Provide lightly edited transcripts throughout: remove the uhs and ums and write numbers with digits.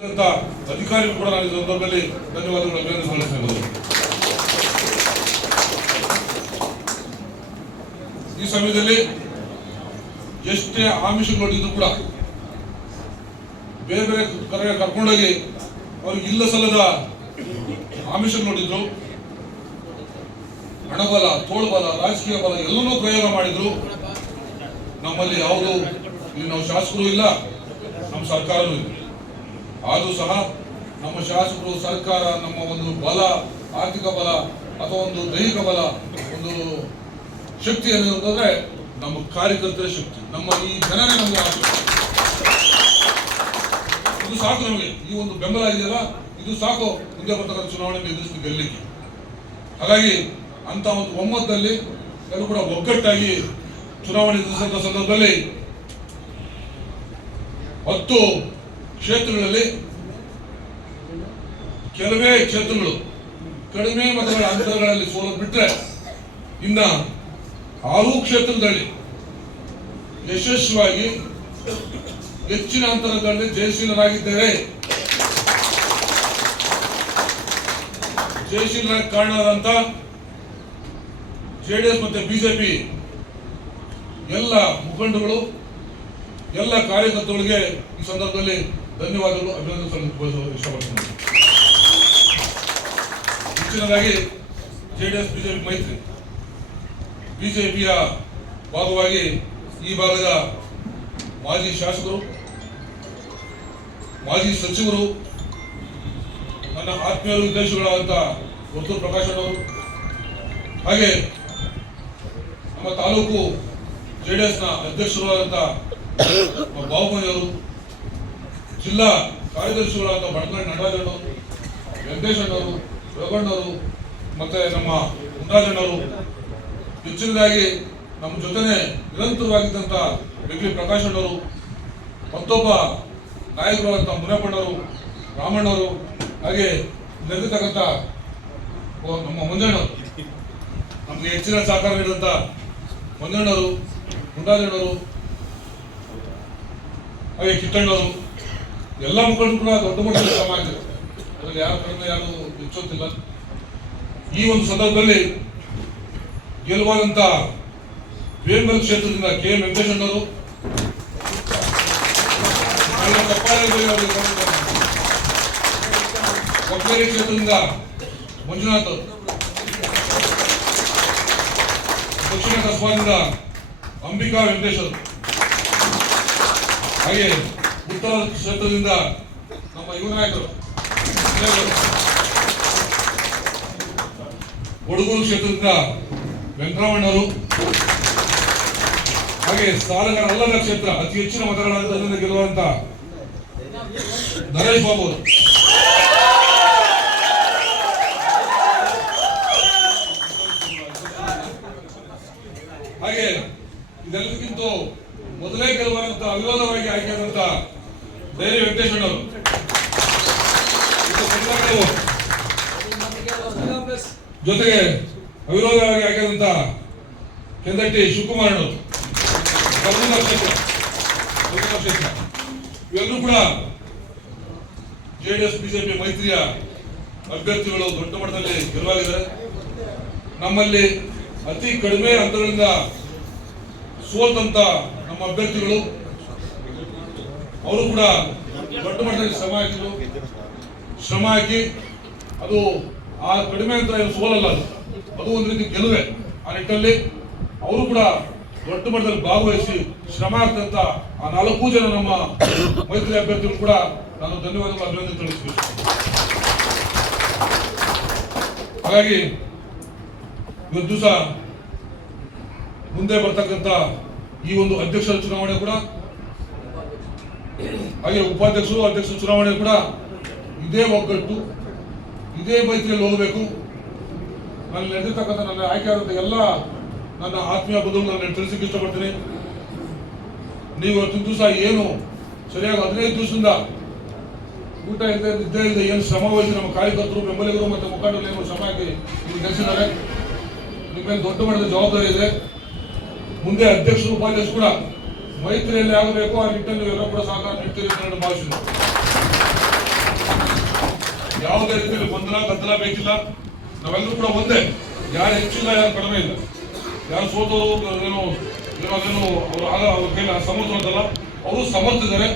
ಅಧಿಕಾರಿಗಳು ಕೂಡ ನಾನು ಈ ಸಂದರ್ಭದಲ್ಲಿ ಧನ್ಯವಾದಗಳು ಅಭಿನಂದಿಸಲು ಈ ಸಮಯದಲ್ಲಿ ಎಷ್ಟೇ ಆಮಿಷಗಳು ನೋಡಿದ್ರು ಕೂಡ ಬೇರೆ ಬೇರೆ ಕಡೆ ಕರ್ಕೊಂಡೋಗಿ ಅವ್ರಿಗೆ ಇಲ್ಲ ಸಲ್ಲದ ಆಮಿಷಗಳು ನೋಡಿದ್ರು, ಹಣಬಲ, ತೋಳ್ಬಲ, ರಾಜಕೀಯ ಬಲ ಎಲ್ಲನೂ ಪ್ರಯೋಗ ಮಾಡಿದ್ರು. ನಮ್ಮಲ್ಲಿ ಯಾವುದು ಇಲ್ಲಿ ನಾವು ಶಾಸಕರು ಇಲ್ಲ, ನಮ್ಮ ಸರ್ಕಾರವೂ ಇಲ್ಲ. ಆದರೂ ಸಹ ನಮ್ಮ ಶಾಸಕರು, ಸರ್ಕಾರ, ನಮ್ಮ ಒಂದು ಬಲ, ಆರ್ಥಿಕ ಬಲ ಅಥವಾ ಒಂದು ದೈಹಿಕ ಬಲ, ಒಂದು ಶಕ್ತಿ ಅನ್ನೋದಂದ್ರೆ ನಮ್ಮ ಕಾರ್ಯಕರ್ತರ ಶಕ್ತಿ, ನಮ್ಮ ಈ ಜನನೇ ನಮಗೆ ಇದು ಸಾಕು. ನಮಗೆ ಈ ಒಂದು ಬೆಂಬಲ ಇದೆಯಲ್ಲ, ಇದು ಸಾಕು ಮುಂದೆ ಬರ್ತಕ್ಕಂಥ ಚುನಾವಣೆ ಎದುರಿಸಿ ಗೆಲ್ಲಲಿಕ್ಕೆ. ಹಾಗಾಗಿ ಅಂತ ಒಂದು ಒಮ್ಮತದಲ್ಲಿ ಎಲ್ಲರೂ ಕೂಡ ಒಗ್ಗಟ್ಟಾಗಿ ಚುನಾವಣೆ ಎದುರಿಸುವಂತ ಸಂದರ್ಭದಲ್ಲಿ 10 ಕ್ಷೇತ್ರಗಳಲ್ಲಿ ಕೆಲವೇ ಕ್ಷೇತ್ರಗಳು ಕಡಿಮೆ ಮತಗಳ ಅಂತರಗಳಲ್ಲಿ ಸೋಲು ಬಿಟ್ಟರೆ ಇನ್ನ 6 ಕ್ಷೇತ್ರದಲ್ಲಿ ಯಶಸ್ವಿಯಾಗಿ ಹೆಚ್ಚಿನ ಅಂತರದಲ್ಲಿ ಜಯಶೀಲರಾಗಿದ್ದಾರೆ. ಜಯಶೀಲ ಕಾರಣವಾದಂತ ಜೆಡಿಎಸ್ ಮತ್ತೆ ಬಿಜೆಪಿ ಎಲ್ಲ ಮುಖಂಡಗಳು, ಎಲ್ಲ ಕಾರ್ಯಕರ್ತರಿಗೆ ಈ ಸಂದರ್ಭದಲ್ಲಿ ಧನ್ಯವಾದಗಳು, ಅಭಿನಂದನೆ ಇಷ್ಟಪಡ್ತೀನಿ. ಹೆಚ್ಚಿನದಾಗಿ ಜೆಡಿಎಸ್ ಬಿಜೆಪಿ ಮೈತ್ರಿ, ಬಿಜೆಪಿಯ ಭಾಗವಾಗಿ ಈ ಭಾಗದ ಮಾಜಿ ಶಾಸಕರು, ಮಾಜಿ ಸಚಿವರು, ನನ್ನ ಆತ್ಮೀಯರು, ವಿದೇಶಿಗಳಾದಂಥ ವರ್ತೂರು ಪ್ರಕಾಶ್ ಅವರು, ಹಾಗೆ ನಮ್ಮ ತಾಲೂಕು ಜೆಡಿಎಸ್ನ ಅಧ್ಯಕ್ಷರಾದಂಥ ಬಾಹುಮನಿಯವರು, ಜಿಲ್ಲಾ ಕಾರ್ಯದರ್ಶಿಗಳಾದ ಬಡಕಳ್ಳಿ ನಟರಾಜಣ್ಣವರು, ವೆಂಕಟೇಶಣ್ಣವರು, ಯೋಗಣ್ಣವರು, ಮತ್ತೆ ನಮ್ಮ ಮುನ್ರಾಜಣ್ಣವರು, ಹೆಚ್ಚಿನದಾಗಿ ನಮ್ಮ ಜೊತೆನೆ ನಿರಂತರವಾಗಿದ್ದಂಥ ಬೆಗ್ಲಿ ಪ್ರಕಾಶ್ ಅಣ್ಣವರು, ಮತ್ತೊಬ್ಬ ನಾಯಕರಾದಂಥ ಮುನಿಯಪ್ಪಣ್ಣವರು, ರಾಮಣ್ಣವರು, ಹಾಗೆ ನೆರೆದಿರ್ತಕ್ಕಂಥ ನಮ್ಮ ಮಂಜಣ್ಣವರು, ನಮಗೆ ಹೆಚ್ಚಿನ ಸಹಕಾರ ನೀಡಿದಂಥ ಮಂಜಣ್ಣವರು, ಮುನ್ರಾಜಣ್ಣವರು, ಹಾಗೆ ಕಿಟ್ಟಣ್ಣವರು, ಎಲ್ಲ ಮುಖಂಡರು ಕೂಡ ದೊಡ್ಡ ಮಟ್ಟದ ಶ್ರಮ ಆಗಿದೆ. ಅದರಲ್ಲಿ ಯಾರು ಕಡಿಮೆ, ಯಾರು ಹೆಚ್ಚುತ್ತಿಲ್ಲ. ಈ ಒಂದು ಸಂದರ್ಭದಲ್ಲಿ ಗೆಲುವಾದಂತ ಬೇಂಬಲ್ ಕ್ಷೇತ್ರದಿಂದ ಕೆ ವೆಂಕಟೇಶಣ್ಣವರು, ಕೊಪ್ಪೇರಿ ಕ್ಷೇತ್ರದಿಂದ ಮಂಜುನಾಥ್, ದಕ್ಷಿಣ ಕಸ್ಬಾದಿಂದ ಅಂಬಿಕಾ ವೆಂಕಟೇಶ್ವರ್, ಹಾಗೆ ಉತ್ತರ ಕ್ಷೇತ್ರದಿಂದ ನಮ್ಮ ಯುವ ನಾಯಕರು, ಕೊಡಗೂರು ಕ್ಷೇತ್ರದಿಂದ ವೆಂಕಟರಮಣ್ಣವರು, ಹಾಗೆ ಸಾಲಗಾರ ಅಲ್ಲದ ಕ್ಷೇತ್ರ ಅತಿ ಹೆಚ್ಚಿನ ಮತಗಳನ್ನು ಗೆಲ್ಲುವಂತ ನರೇಶ್ ಬಾಬು ಅವರು, ಹಾಗೆ ಇದೆಲ್ಲದಕ್ಕಿಂತ ಮೊದಲೇ ಗೆಲ್ಲುವಂತ ಅವಿರೋಧವಾಗಿ ಆಯ್ಕೆಯಾದಂತ ಧೈರ್ಯ ವೆಂಕಟೇಶ್ವರವರು, ಜೊತೆಗೆ ಅವಿರೋಧವಾಗಿ ಆಯ್ಕೆಯಾದಂತ ಕೆಂದಟ್ಟಿ ಶಿವಕುಮಾರ್ ಕ್ಷೇತ್ರ, ಇವೆಲ್ಲರೂ ಕೂಡ ಜೆಡಿಎಸ್ ಬಿಜೆಪಿ ಮೈತ್ರಿಯ ಅಭ್ಯರ್ಥಿಗಳು ದೊಡ್ಡ ಮಟ್ಟದಲ್ಲಿ ಗೆಲುವಾಗಿದ್ದಾರೆ. ನಮ್ಮಲ್ಲಿ ಅತಿ ಕಡಿಮೆ ಅಂತರಗಳಿಂದ ಸೋತಂತ ನಮ್ಮ ಅಭ್ಯರ್ಥಿಗಳು, ಅವರು ಕೂಡ ದೊಡ್ಡ ಮಟ್ಟದಲ್ಲಿ ಶ್ರಮ ಹಾಕಿ ಅದು ಆ ಕಡಿಮೆ ಅಂತರ ಸೋಲಲ್ಲ, ಅದು ಒಂದು ರೀತಿ ಗೆಲುವೆ. ಆ ನಿಟ್ಟಲ್ಲಿ ಅವರು ಕೂಡ ದೊಡ್ಡ ಮಟ್ಟದಲ್ಲಿ ಭಾಗವಹಿಸಿ ಶ್ರಮ ಆಗ್ತಂತ ಆ 4 ಜನ ನಮ್ಮ ಮೈತ್ರಿ ಅಭ್ಯರ್ಥಿಗಳು ಕೂಡ ನಾನು ಧನ್ಯವಾದಗಳು, ಅಭಿನಂದನೆ ತಿಳಿಸ್ತೀನಿ. ಹಾಗಾಗಿ ಇವತ್ತು ದಿವಸ ಮುಂದೆ ಬರ್ತಕ್ಕಂಥ ಈ ಒಂದು ಅಧ್ಯಕ್ಷರ ಚುನಾವಣೆ ಕೂಡ, ಹಾಗೆ ಉಪಾಧ್ಯಕ್ಷರು, ಅಧ್ಯಕ್ಷರ ಚುನಾವಣೆ ಕೂಡ ಇದೇ ಒಗ್ಗಟ್ಟು, ಇದೇ ಮೈತ್ರಿಯಲ್ಲಿ ಹೋಗಬೇಕು. ನಾನು ನಡೆದಿರ್ತಕ್ಕಂಥ ನನ್ನ ಆಯ್ಕೆಯಾದಂಥ ಎಲ್ಲ ನನ್ನ ಆತ್ಮೀಯ ಬಂಧುಗಳು ನಾನು ತಿಳಿಸಕ್ಕೆ ಇಷ್ಟಪಡ್ತೀನಿ. ನೀವು ಇವತ್ತಿನ ದಿವಸ ಏನು ಸರಿಯಾಗಿ 15 ದಿವಸದಿಂದ ಊಟ ಇಲ್ಲದೆ ನಿದ್ದೆ ಇಲ್ಲದೆ ಏನು ಶ್ರಮ ವಹಿಸಿ ನಮ್ಮ ಕಾರ್ಯಕರ್ತರು, ಬೆಂಬಲಿಗರು ಮತ್ತು ಮುಖಂಡರು ಏನು ಶ್ರಮ ಹಾಕಿ ಇಲ್ಲಿ ಕೆಲಸಿದ್ದಾರೆ. ನಿಮ್ಮ ಮೇಲೆ ದೊಡ್ಡ ಮಟ್ಟದ ಜವಾಬ್ದಾರಿ ಇದೆ. ಮುಂದೆ ಅಧ್ಯಕ್ಷರು, ಉಪಾಧ್ಯಕ್ಷರು ಕೂಡ ಮೈತ್ರಿಯಲ್ಲಿ ಆಗಬೇಕು. ಆ ನಿಟ್ಟಲ್ಲಿ ಎಲ್ಲ ಕೂಡ ಸಹಕಾರ ನೀಡ್ತೀರಿ ಅಂತ ಭಾವಿಸಿದ್ರು. ಯಾವುದೇ ರೀತಿಯಲ್ಲಿ ಗೊಂದಲ ಗದ್ದಲ ಬೇಕಿಲ್ಲ. ನಾವೆಲ್ಲರೂ ಕೂಡ ಒಂದೇ, ಯಾರು ಹೆಚ್ಚಿಲ್ಲ, ಯಾರು ಕಡಿಮೆ ಇಲ್ಲ, ಯಾರು ಸೋತವರು ಏನೋ ಅವ್ರ ಕೈಲಿ ಸಮರ್ಥ ಅಂತಲ್ಲ, ಅವರು ಸಮರ್ಥಿದ್ದಾರೆ.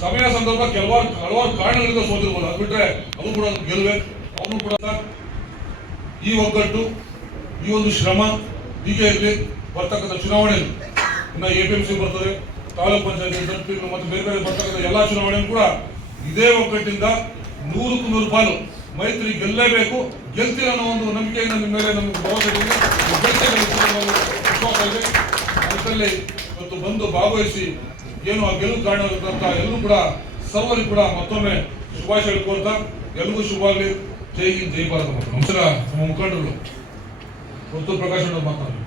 ಸಮಯ ಸಂದರ್ಭ ಹಲವಾರು ಕಾರಣಗಳಿಂದ ಸೋತಿರ್ಬೋದು, ಅದು ಬಿಟ್ರೆ ಅದು ಕೂಡ ಗೆಲುವೆ. ಅವನು ಕೂಡ ಈ ಒಗ್ಗಟ್ಟು, ಈ ಒಂದು ಶ್ರಮ ಹೀಗೆ ಇರಲಿ. ಬರ್ತಕ್ಕಂಥ ಚುನಾವಣೆಯಲ್ಲಿ ಇನ್ನು APMC ಬರ್ತದೆ, ತಾಲೂಕ್ ಪಂಚಾಯತ್, ಜಡ್ಪಿ ಮತ್ತು ಬೇರೆ ಬೇರೆ ಬರ್ತಕ್ಕಂಥ ಎಲ್ಲಾ ಚುನಾವಣೆಯೂ ಕೂಡ ಇದೇ ಒಗ್ಗಟ್ಟಿಂದ 100ಕ್ಕೆ 100 ಪಾಲು ಮೈತ್ರಿ ಗೆಲ್ಲೇಬೇಕು. ಗೆಲ್ತೀರ ಅನ್ನೋ ಒಂದು ನಂಬಿಕೆಯಿಂದ ನಿಮ್ಮ ಮೇಲೆ ನಮಗೆ ಭರವಸೆ ಇದೆ, ವಿಶ್ವಾಸ ಇದೆ. ಅದರಲ್ಲಿ ಇವತ್ತು ಬಂದು ಭಾಗವಹಿಸಿ ಏನು ಆ ಗೆಲುವು ಕಾರಣವಾಗಿರುವಂತ ಎಲ್ಲರೂ ಕೂಡ ಸರ್ವರಿಗೂ ಕೂಡ ಮತ್ತೊಮ್ಮೆ ಶುಭಾಶಯ ಕೋರ್ತಾ ಎಲ್ಲರಿಗೂ ಶುಭವಾಗಲಿ. ಜೈ ಹಿಂದ್, ಜೈ ಭಾರತ. ನಮಸ್ಕಾರ. ನಮ್ಮ ಮುಖಂಡರು ಪುತ್ತೂರು ಪ್ರಕಾಶ್ ಅವರು ಮಾತನಾಡಿ.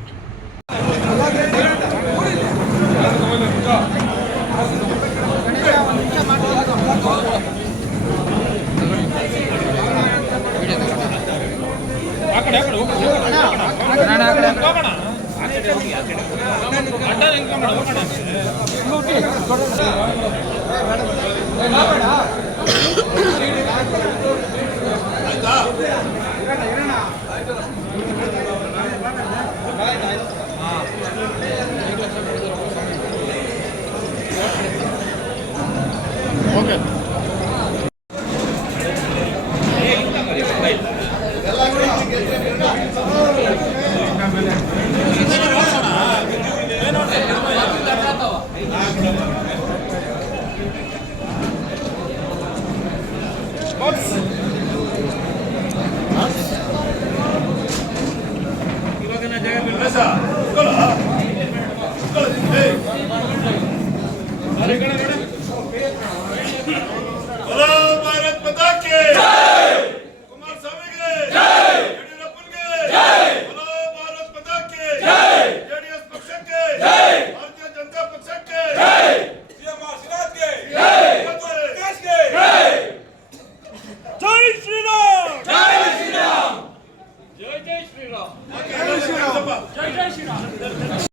भारत माता के जय, कुमारस्वामी के जय, येडियुरप्पा के जय, भारत माता के जय, जेडीएस पक्ष के जय, भारतीय जनता पक्ष के जय, सीएम आशीर्वाद के जय, देश के जय, जय श्री राम, जय श्री राम, जय श्री राम, जय श्री राम, जय श्री राम.